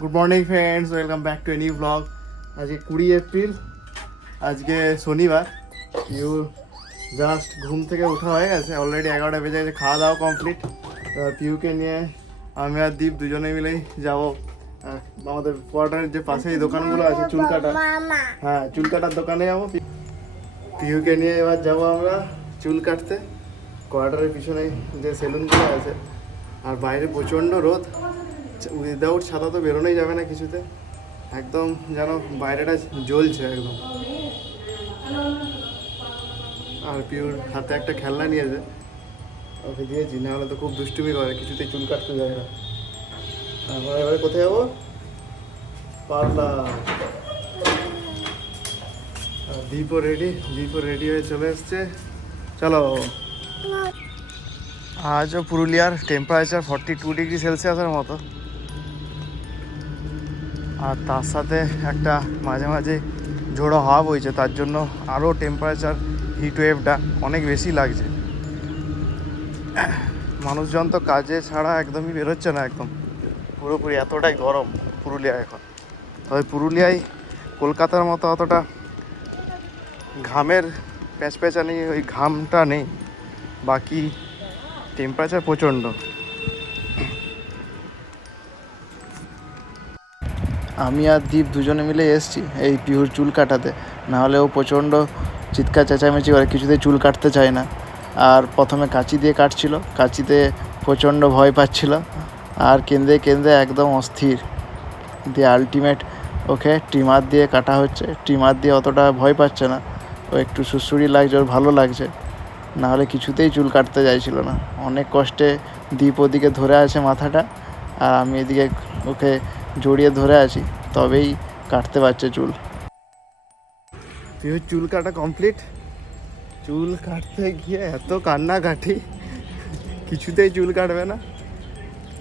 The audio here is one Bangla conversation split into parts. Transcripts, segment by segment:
Good morning friends, welcome back to a new blog. আজকে 20 এপ্রিল, আজকে শনিবার। পিউ জাস্ট ঘুম থেকে ওঠা হয়ে গেছে, অলরেডি 11টা বেজে গেছে, খাওয়া দাওয়া কমপ্লিট। এবার পিউকে নিয়ে আমি আর দীপ দুজনে মিলেই যাবো আমাদের কোয়ার্টারের যে পাশেই দোকানগুলো আছে চুল কাটার, হ্যাঁ চুল কাটার দোকানে যাবো। পিউকে নিয়ে এবার যাবো আমরা চুল কাটতে কোয়ার্টারের পিছনেই যে সেলুনগুলো আছে। আর বাইরে প্রচণ্ড রোদ, উইদাউট ছাতা তো বেরোনোই যাবে না কিছুতে, একদম যেন বাইরেটা জ্বলছে একদম। আর পিউর হাতে একটা খেলনা নিয়েছে, ওকে দিয়েছি, নাহলে তো খুব দুষ্টুমি করে, কিছুতেই চুল কাটতে যায় না। আমরা এবারে কোথায় যাবো? পার্লার। দীপও রেডি হয়ে চলে এসছে, চলো। আজও পুরুলিয়ার টেম্পারেচার 42 ডিগ্রি সেলসিয়াসের মতো, আর তার সাথে একটা মাঝে মাঝে ঝোড়ো হাওয়া বইছে, তার জন্য আরও টেম্পারেচার হিট ওয়েভটা অনেক বেশি লাগছে। মানুষজন তো কাজে ছাড়া একদমই বেরোচ্ছে না, একদম পুরোপুরি এতটাই গরম পুরুলিয়া এখন। তবে পুরুলিয়ায় কলকাতার মতো অতটা ঘামের প্যাঁচপ্যাঁচানি, ওই ঘামটা নেই, বাকি টেম্পারেচার প্রচণ্ড। আমি আর দীপ দুজনে মিলে এসেছি এই পিউর চুল কাটাতে, নাহলে ও প্রচণ্ড চিৎকার চেঁচামেচি করে, কিছুতেই চুল কাটতে চায় না। আর প্রথমে কাঁচি দিয়ে কাটছিল, কাঁচিতে প্রচণ্ড ভয় পাচ্ছিল, আর কেঁদে কেঁদে একদম অস্থির। দিয়ে আলটিমেট ওকে ট্রিমার দিয়ে কাটা হচ্ছে। ট্রিমার দিয়ে অতটা ভয় পাচ্ছে না, ও একটু সুড়সুড়ি লাগছে, ওর ভালো লাগছে, নাহলে কিছুতেই চুল কাটতে চাইছিল না। অনেক কষ্টে দীপ ওদিকে ধরে আছে মাথাটা, আর আমি এদিকে ওকে জড়িয়ে ধরে আছি, তবেই কাটতে পারছে চুল। পিউর চুল কাটা কমপ্লিট। চুল কাটতে গিয়ে এত কান্নাকাটি, কিছুতেই চুল কাটবে না।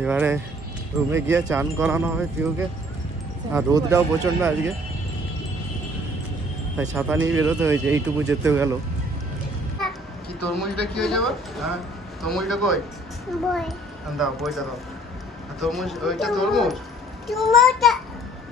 এবারে রুমে গিয়ে চান করানো হবে পিউকে। আর রোদটাও প্রচণ্ড আজকে, তাই ছাতা নিয়ে বেরোতে হয়েছে, এইটুকু যেতেও গেল। কি তরমুজটা কি হয়ে যাবে? হ্যাঁ তরমুজটা কই? দাও বইটা দাও। তরমুজ, ওইটা তরমুজ।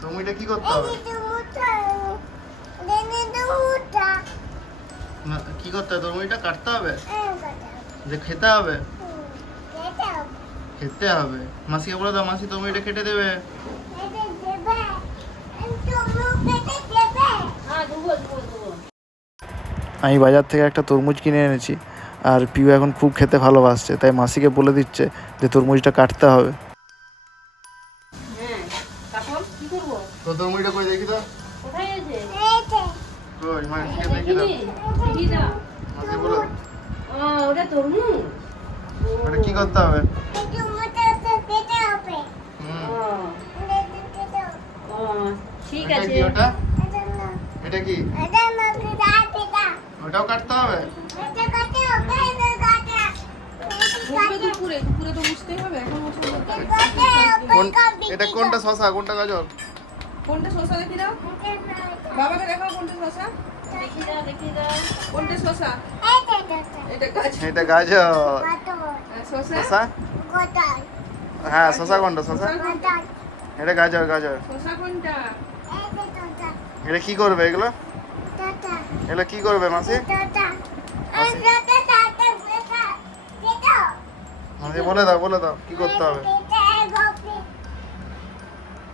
তরমুজটা কি করতে হবে? কি করতে হবে? তরমুজটা কাটতে হবে, যে খেতে হবে? খেতে হবে। মাসিকে বলে দাও, মাসি তরমুজটা কেটে দেবে। আমি বাজার থেকে একটা তরমুজ কিনে এনেছি, আর পিউ এখন খুব খেতে ভালোবাসছে, তাই মাসিকে বলে দিচ্ছে যে তরমুজটা কাটতে হবে। তো তরমুজটা কই দেখি তো, কই মাসিকে দেখি দাও। মাসি বলো ওটা তরমুজ, ওটা কি করতে হবে? ঠিক এটা আছে। কি ওটা? এটা কি? ওটাও কাটতে হবে? দুপুরে তো বুঝতেই হবে এখন। এটা কোনটা শসা, কোনটা গাজর? কোনটা শসা দেখি দাও, বাবাকে দেখাও কোনটা শসা, দেখি দাও কোনটা শসা। এটা গাজর, এটা গাজর। শসা, হ্যাঁ শসা কোনটা? শসা এটা গাজর। শসা কোনটা? এটা কি করবে এগুলো? এগুলো কি করবে মাসি? মাসি বলে দাও কি করতে হবে।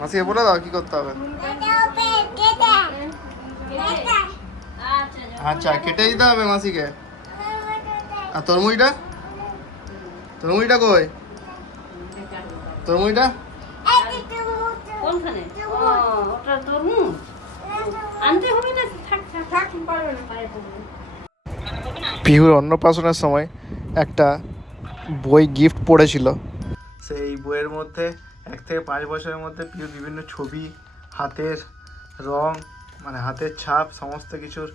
মাসিকে বলে দাও কি করতে হবে। আচ্ছা কেটে দিতে হবে মাসিকে। আর তরমুজটা কই? তরমুজটা কোনখানে? ওটা তরমুজ আনতে হবে না, থাক পারবে না। পিহুর অন্নপ্রাশনের সময় একটা বই গিফট পড়েছিল, সেই বইয়ের মধ্যে 1 থেকে 5 বছরের মধ্যে পিহুর বিভিন্ন ছবি, হাতের রং, মানে হাতের ছাপ, সমস্ত কিছুর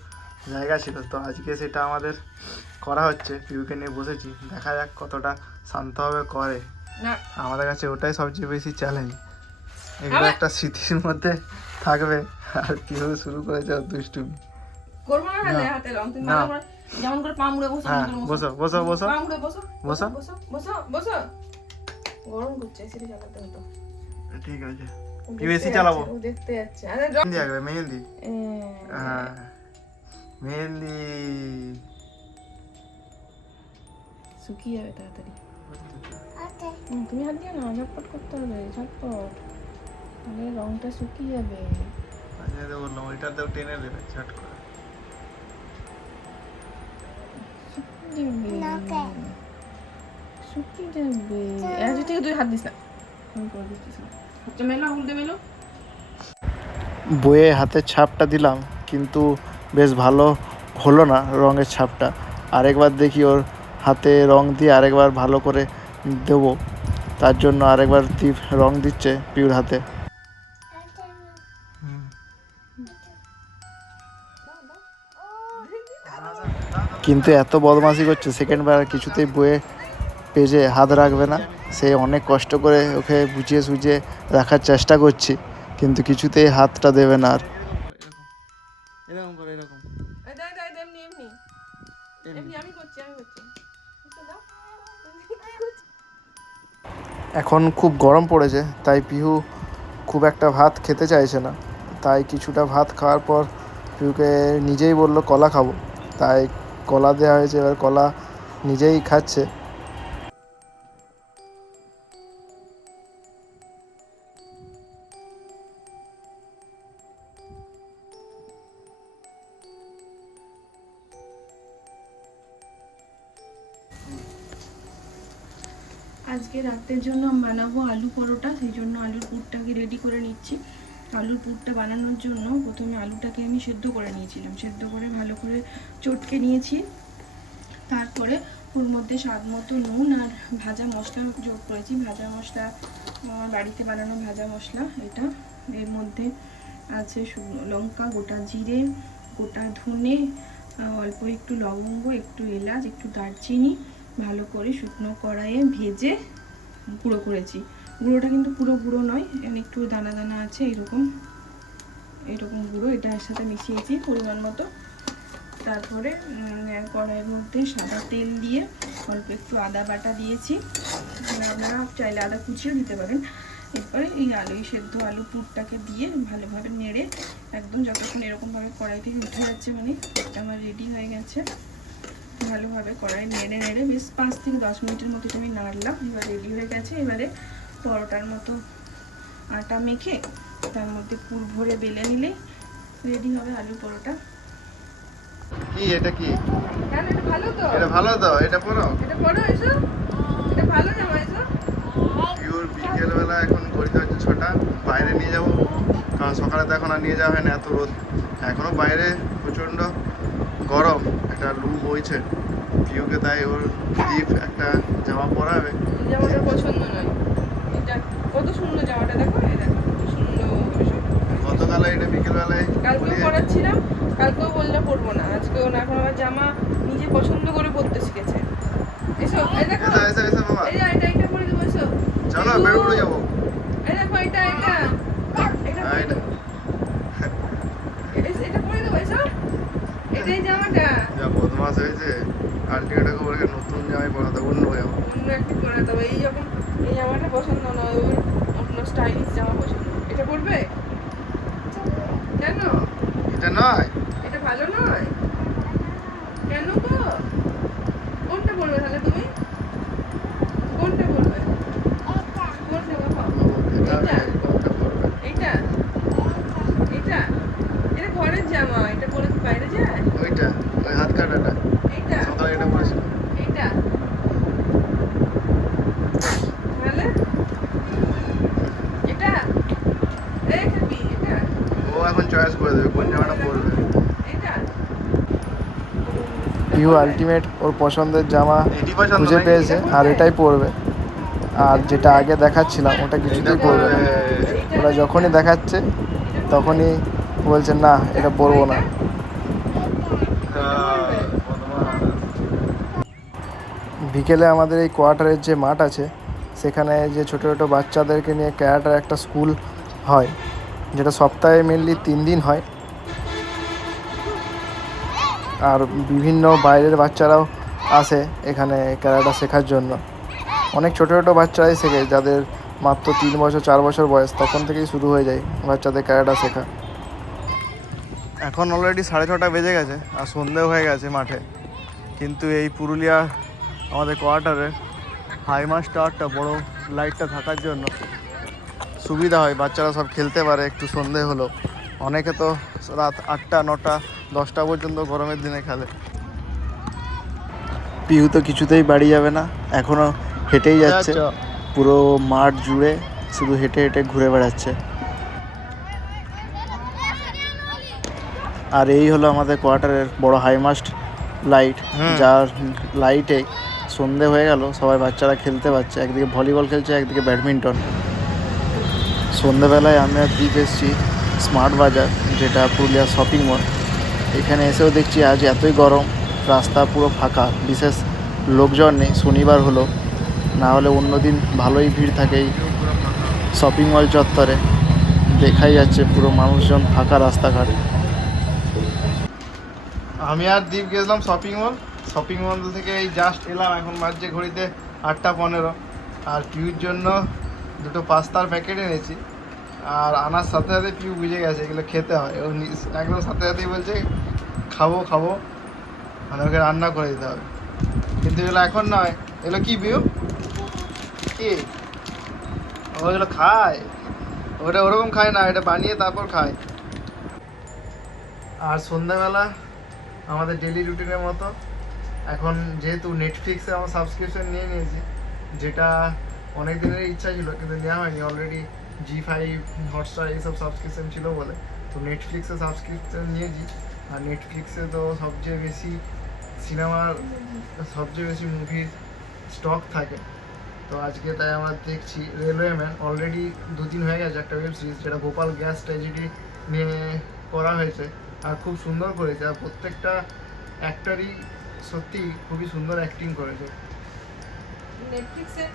জায়গা ছিল। তো আজকে সেটা আমাদের করা হচ্ছে, পিহুকে নিয়ে বসেছি, দেখা যাক কতটা শান্তভাবে করে। আমাদের কাছে ওটাই সবচেয়ে বেশি চ্যালেঞ্জ। এগুলো একটা স্মৃতির মধ্যে থাকবে। আর পিহু শুরু করেছে দুষ্টুমি। করবো না হাতে রং, তুমি ভালো করে যেমন করে পা মুড়ে বসো। হ্যাঁ বসো। পা মুড়ে বসো। গরম করছে, সেটা চালাতে হতো। ঠিক আছে। পিউএসি চালাবো। ও দেখতে যাচ্ছে। আরে মেহেন্দি আঁকবে, মেহেন্দি। হ্যাঁ, মেহেন্দি। শুকিয়ে যাবে তাড়াতাড়ি। তুমি হাত দিয়ে না, ঝটপট করতে হবে, ঝটপট, তাহলে রংটা শুকিয়ে যাবে। আচ্ছা বললাম ওইটাতেও টেনে দেবে ঝট করে। শুকিয়ে যাবে। আচ্ছা ঠিক আছে, তুই হাত দিস না, আমি করে দিচ্ছি। হাতটা মেলো, উল্টে মেলো। বইয়ে হাতের ছাপটা দিলাম, কিন্তু বেশ ভালো হলো না রঙের ছাপটা। আরেকবার দেখি ওর হাতে রং দিয়ে আরেকবার ভালো করে দেবো। তার জন্য আরেকবার দীপ রং দিচ্ছে পিউর হাতে। কিন্তু এত বদমাশি করছে, সেকেন্ডবার কিছুতেই বইয়ে পেজে হাত রাখবে না। সে অনেক কষ্ট করে ওকে বুঝিয়ে সুঝিয়ে রাখার চেষ্টা করছি, কিন্তু কিছুতেই হাতটা দেবে না। আর এরকম করে এরকম আমি করছি। এখন খুব গরম পড়েছে, তাই পিহু খুব একটা ভাত খেতে চাইছে না। তাই কিছুটা ভাত খাওয়ার পর পিহুকে নিজেই বলল কলা খাবো, তাই কলা দেওয়া হয়েছে। এবার কলা নিজেই খাচ্ছে। আজকে রাতের জন্য বানাবো আলু পরোটা, সেই জন্য আলুর পুরটাকে রেডি করে নিচ্ছি। আলুর পুরটা বানানোর জন্য প্রথমে আলুটাকে আমি সেদ্ধ করে নিয়েছিলাম, সেদ্ধ করে ভালো করে চটকে নিয়েছি। তারপরে ওর মধ্যে স্বাদ মতো নুন আর ভাজা মশলা যোগ করেছি। ভাজা মশলা আমার বাড়িতে বানানো ভাজা মশলা এটা। এর মধ্যে আছে শুকনো লঙ্কা, গোটা জিরে, গোটা ধনে, অল্প একটু লবঙ্গ, একটু এলাচ, একটু দারচিনি ভালো করে শুকনো কড়াইয়ে ভেজে গুঁড়ো করেছি। গুঁড়োটা কিন্তু পুরো গুঁড়ো নয়, একটু দানা দানা আছে, এরকম গুঁড়ো। এটা এর সাথে মিশিয়েছি পরিমাণ মতো। তারপরে কড়াইয়ের মধ্যে সাদা তেল দিয়ে অল্প একটু আদা বাটা দিয়েছি, আপনারা চাইলে আদা কুচিও দিতে পারেন। এরপরে এই সেদ্ধ আলু পুরটাকে দিয়ে ভালোভাবে নেড়ে একদম যতক্ষণ এরকমভাবে কড়াই থেকে উঠে যাচ্ছে, মানে এটা আমার রেডি হয়ে গেছে। ভালোভাবে কড়াই নেড়ে নেড়ে বেশ 5 থেকে 10 মিনিটের মতো আমি নাড়লাম। এবার রেডি হয়ে গেছে। এবারে পরোটার মতো আটা মেখে তার মধ্যে পুর ভরে বেলে নিলেই রেডি হবে আলু পরোটা। কি এটা কি? কেন এটা ভালো তো? এটা ভালো তো, এটা পরো। এটা পরো এসো। এটা ভালো জামা এসো। পিওর বিকেলবেলা এখন ঘড়িতে হচ্ছে 6টা। বাইরে নিয়ে যাব, কারণ সকালে তো এখন আর নিয়ে যাওয়া হয় না, এত রোদ। এখনও বাইরে প্রচণ্ড গরম, একটা লু বইছে। পিউকে তাই ওর দীপ একটা জামা পরাবে। জামাটা পছন্দ নয়। এটা কত সুন্দর জামাটা, দেখো এই দেখো কত সুন্দর। গতকালে এটা বিকেলবেলায় কালকেও পরাচ্ছিলাম, কালকেও বললে পরবো না, আজকেও না। এখন আমার জামা নিজে পছন্দ করে পরতে শিখেছে। এসো এই দেখো, এসো এসো বাবা, এটা পরে দেবো। এসো চলো বেরো উড়ে যাবো। এই দেখো এটা পরে দেবো। এটা পরে দেবো। এসো এটাই জামাটা। যা বদমাস হয়েছে, আলটিমেটা খবর নতুন জামাই পরাতে, অন্য জামা। অন্য একটা পরে দেবো। এই যখন এই জামাটা পছন্দ নয়, ওই অন্য স্টাইলিশ জামা পছন্দ। এটা পরবে কেন? এটা নয়, এটা ভালো নয় কেন গো? কোনটা পরবে তাহলে তুমি? কোনটা পরবে? কোনটা বাবা? এইটা এটা এটা ঘরের জামা, এটা পরে কি বাইরে যায়? ওইটা ওই হাত কাটাটা এইটা সকালে এটা পরেছিল। এইটা তাহলে এটা এইটা কি? এটা ও এখন চয়েস করে দেবে কোন জামাটা পরবে। এটা পিউ আলটিমেট ওর পছন্দের জামা খুঁজে পেয়েছে, আর এটাই পরবে। আর যেটা আগে দেখাচ্ছিলাম ওটা কিছুতেই পরবে না। ওরা যখনই দেখাচ্ছে তখনই বলছে না এটা পরবো না। বিকেলে আমাদের এই কোয়ার্টারের যে মাঠ আছে, সেখানে যে ছোটো ছোটো বাচ্চাদেরকে নিয়ে ক্যারাটার একটা স্কুল হয়, যেটা সপ্তাহে মেনলি 3 দিন হয়। আর বিভিন্ন বাইরের বাচ্চারাও আসে এখানে ক্যারাটা শেখার জন্য। অনেক ছোটো ছোটো বাচ্চারাই শেখে, যাদের মাত্র 3 বছর 4 বছর বয়স, তখন থেকেই শুরু হয়ে যায় বাচ্চাদের ক্যারাটা শেখা। এখন অলরেডি 6:30 বেজে গেছে আর সন্ধেও হয়ে গেছে মাঠে, কিন্তু এই পুরুলিয়া আমাদের কোয়ার্টারে হাইমাস টাওয়ারটা বড় লাইটটা থাকার জন্য সুবিধা হয়, বাচ্চারা সব খেলতে পারে একটু সন্ধে হলো। অনেকে তো রাত 8টা 9টা 10টা পর্যন্ত গরমের দিনে খেলে। পিউ তো কিছুতেই বাড়ি যাবে না, এখনও হেঁটেই যাচ্ছে পুরো মাঠ জুড়ে, শুধু হেঁটে হেঁটে ঘুরে বেড়াচ্ছে। আর এই হলো আমাদের কোয়ার্টারের বড় হাইমাস্ট লাইট, যার লাইটে সন্ধে হয়ে গেল সবাই বাচ্চারা খেলতে পারছে, একদিকে ভলিবল খেলছে একদিকে ব্যাডমিন্টন। সন্ধেবেলায় আমি আর দ্বীপ এসেছি স্মার্ট বাজার, যেটা পুরুলিয়ার শপিং মল। এখানে এসেও দেখছি আজ এতই গরম, রাস্তা পুরো ফাঁকা, বিশেষ লোকজন নেই, শনিবার হলো, না হলে অন্য দিন ভালোই ভিড় থাকে এই শপিং মল চত্বরে। দেখাই যাচ্ছে পুরো মানুষজন, ফাঁকা রাস্তাঘাট। আমি আর দ্বীপ গেছিলাম শপিং মল থেকে এই জাস্ট এলাম, এখন বাজছে ঘড়িতে 8টা 15। আর পিউর জন্য দুটো পাস্তার প্যাকেট এনেছি, আর আনার সাথে সাথে পিউ বুঝে গেছে এগুলো খেতে হয়, ও একদম সাথে সাথেই বলছে খাবো, মানে ওকে রান্না করে দিতে হবে। কিন্তু এগুলো এখন নয়, এগুলো কি পিউ কি ওগুলো খায়, ওটা ওরকম খায় না, এটা বানিয়ে তারপর খায়। আর সন্ধ্যাবেলা আমাদের ডেলি রুটিনের মতো এখন যেহেতু নেটফ্লিক্সে আমার সাবস্ক্রিপশন নিয়ে নিয়েছি, যেটা অনেক দিনের ইচ্ছা ছিল কিন্তু নেওয়া হয়নি, অলরেডি G5 হটস্টার এইসব সাবস্ক্রিপশন ছিল বলে, তো নেটফ্লিক্সে সাবস্ক্রিপশন নিয়েছি। আর নেটফ্লিক্সে তো সবচেয়ে বেশি সিনেমার, সবচেয়ে বেশি মুভির স্টক থাকে। তো আজকে তাই আমরা দেখছি রেলওয়ে ম্যান, অলরেডি 2 দিন হয়ে গেছে, একটা ওয়েব সিরিজ যেটা ভোপাল গ্যাস ট্র্যাজেডি নিয়ে করা হয়েছে, আর খুব সুন্দর করেছে, আর প্রত্যেকটা অ্যাক্টরই সত্যি খুবই সুন্দর অ্যাক্টিং করেছে। নেটফ্লিক্সে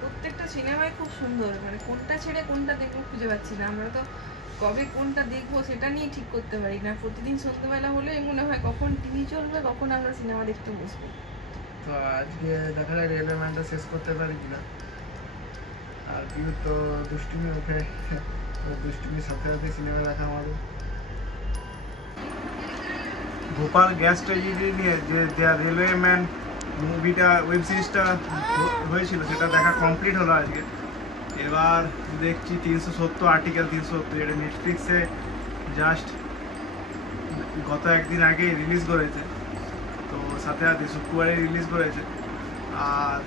প্রত্যেকটা সিনেমাই খুব সুন্দর, মানে কোনটা ছেড়ে কোনটা দেখবো খুঁজে পাচ্ছি না। আমরা তো কবে কোনটা দেখবো সেটা নিয়ে ঠিক করতে পারি না। প্রতিদিন সন্ধ্যাবেলা হলেই মনে হয় কখন টিভি চলবে, কখন আমরা সিনেমা দেখতে বসবো। তো আজকে দেখা যায় রেলওয়ে ম্যানটা শেষ করতে পারি কিনা। আর পিউ তো দুষ্টুমি, ওকে দুষ্টুমির সাথে সাথে সিনেমা দেখা আমাদের। ভোপাল গ্যাস ট্র্যাজেডি নিয়ে যে রেলওয়ে ম্যান মুভিটা ওয়েব সিরিজটা হয়েছিল, সেটা দেখা কমপ্লিট হলো আজকে। এবার দেখছি 370 আর্টিকেল 370, এটা নেটফ্লিক্সে জাস্ট গত একদিন আগে রিলিজ করেছে, তো সাথে সাথে শুক্রবারে রিলিজ করেছে। আর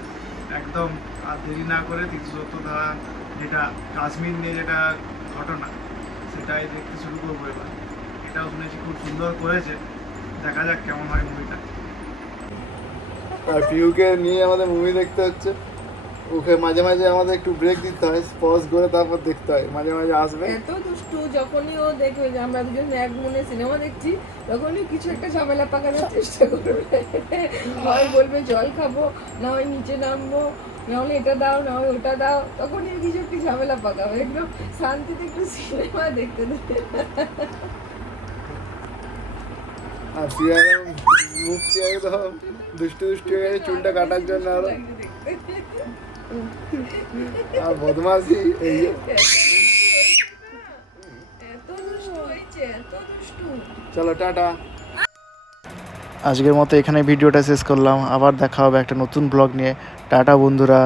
একদম আর দেরি না করে 370 ধারা, যেটা কাশ্মীর নিয়ে যেটা ঘটনা, সেটাই দেখতে শুরু করবো এবার। এটাও শুনেছি খুব সুন্দর করেছে, দেখা যাক কেমন হয় মুভিটা। আর পিউকে নিয়ে আমাদের মুভি দেখতে হচ্ছে, ওকে মাঝে মাঝে আমাদের একটু ব্রেক দিতে হয়, পজ করে তারপর দেখতে হয়, মাঝে মাঝে আসবে। এত দুষ্টু, যখনই ও দেখবে যে আমরা দুজন এক মনে সিনেমা দেখছি, তখনই কিছু একটা ঝামেলা পাকানোর চেষ্টা করবে। হয় বলবে জল খাবো, না হয় নিচে নামবো, না হলে এটা দাও, না হয় ওটা দাও, তখনই কিছু একটু ঝামেলা পাকাবে। একদম শান্তিতে একটু সিনেমা দেখতে দেবে। আর মুখ একদম দুষ্টু হয়ে গেছে চুলটা কাটার জন্য, আরো আর বদমাসি এই চলো টাটা। আজকের মতো এখানে ভিডিওটা শেষ করলাম, আবার দেখা হবে একটা নতুন ব্লগ নিয়ে। টাটা বন্ধুরা।